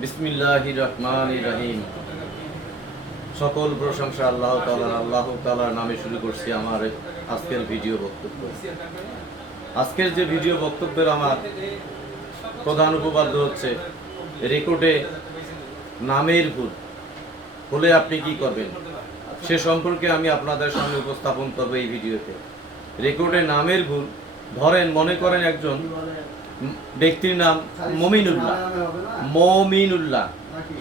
বিসমিল্লাহির রহমানির রহিম। সকল প্রশংসা আল্লাহ তাআলার নামে শুরু করছি আমার আজকের ভিডিও বক্তব্য। আজকের যে ভিডিও বক্তব্যের আমার প্রধান উপপাদ্য হচ্ছে রেকর্ডে নামের ভুল হলে আপনি কি করবেন সে সম্পর্কে আমি আপনাদের সামনে উপস্থাপন করব এই ভিডিওতে। রেকর্ডে নামের ভুল, ধরেন মনে করেন একজন ব্যক্তির নাম মমিনুল্লাহ,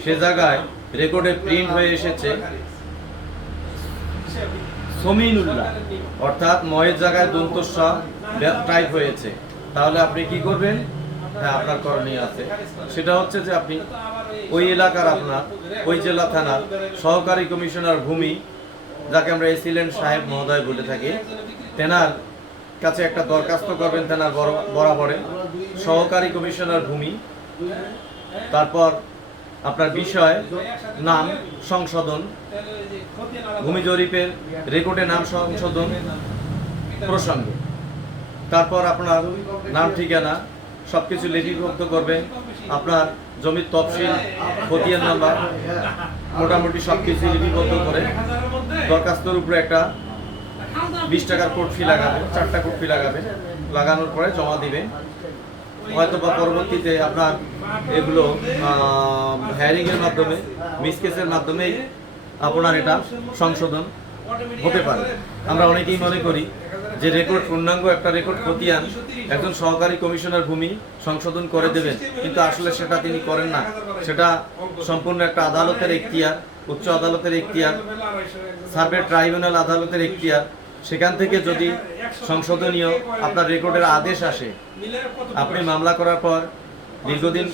সে জায়গায় রেকর্ডে প্রিন্ট হয়ে এসেছে সমিনুল্লাহ, অর্থাৎ ময়ের জায়গায় দন্তস্ব টাইপ হয়েছে। তাহলে আপনি কি করবেন? হ্যাঁ, আপনার করণীয় আছে। সেটা হচ্ছে যে আপনি ওই এলাকার, আপনার ওই জেলা থানার সহকারী কমিশনার ভূমি, যাকে আমরা এসিলেন্ট সাহেব মহোদয় বলে থাকি, তেনার কাছে একটা দরখাস্ত করবেন তেনার বরাবরে, সহকারী কমিশনার ভূমি। তারপর আপনার বিষয় নাম সংশোধন, ভূমি জরিপের রেকর্ডে নাম সংশোধন প্রসঙ্গে। তারপর আপনার নাম ঠিকানা সবকিছু লিপিবদ্ধ করবেন, আপনার জমির তফসিল, খতিয়ান নাম্বার, মোটামুটি সবকিছু লিপিবদ্ধ করে দরখাস্তর উপরে একটা 20 টাকার কোড ফি লাগাবেন, 4টা কোড ফি লাগাবেন। লাগানোর পরে জমা দিবেন। হয়তো বা পরবর্তীতে আপনার এগুলো হেয়ারিং এর মাধ্যমে, মিসকেসের মাধ্যমেই আপনার এটা সংশোধন হতে পারে। আমরা অনেকেই মনে করি যে রেকর্ড পূর্ণাঙ্গ একটা রেকর্ড খতিয়ান একজন সহকারী কমিশনার ভূমি সংশোধন করে দেবেন, কিন্তু আসলে সেটা তিনি করেন না। সেটা সম্পূর্ণ একটা আদালতের এখতিয়ার, উচ্চ আদালতের এখতিয়ার, সার্ভে ট্রাইব্যুনাল আদালতের এখতিয়ার। সেখান থেকে যদি সংশোধনীয় আপনার রেকর্ডের আদেশ আসে, আপনি মামলা করার পর দীর্ঘদিন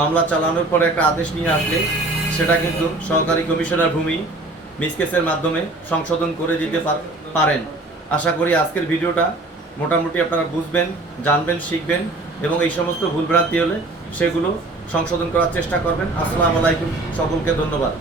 মামলা চালানোর পর একটা আদেশ নিয়ে আসলে সেটা কিন্তু সহকারী কমিশনার ভূমি মিসকেসের মাধ্যমে সংশোধন করে দিতে পারেন। আশা করি আজকের ভিডিওটা মোটামুটি আপনারা বুঝবেন, জানবেন, শিখবেন এবং এই সমস্ত ভুলভ্রান্তি হলে সেগুলো সংশোধন করার চেষ্টা করবেন। আসসালামু আলাইকুম, সকলকে ধন্যবাদ।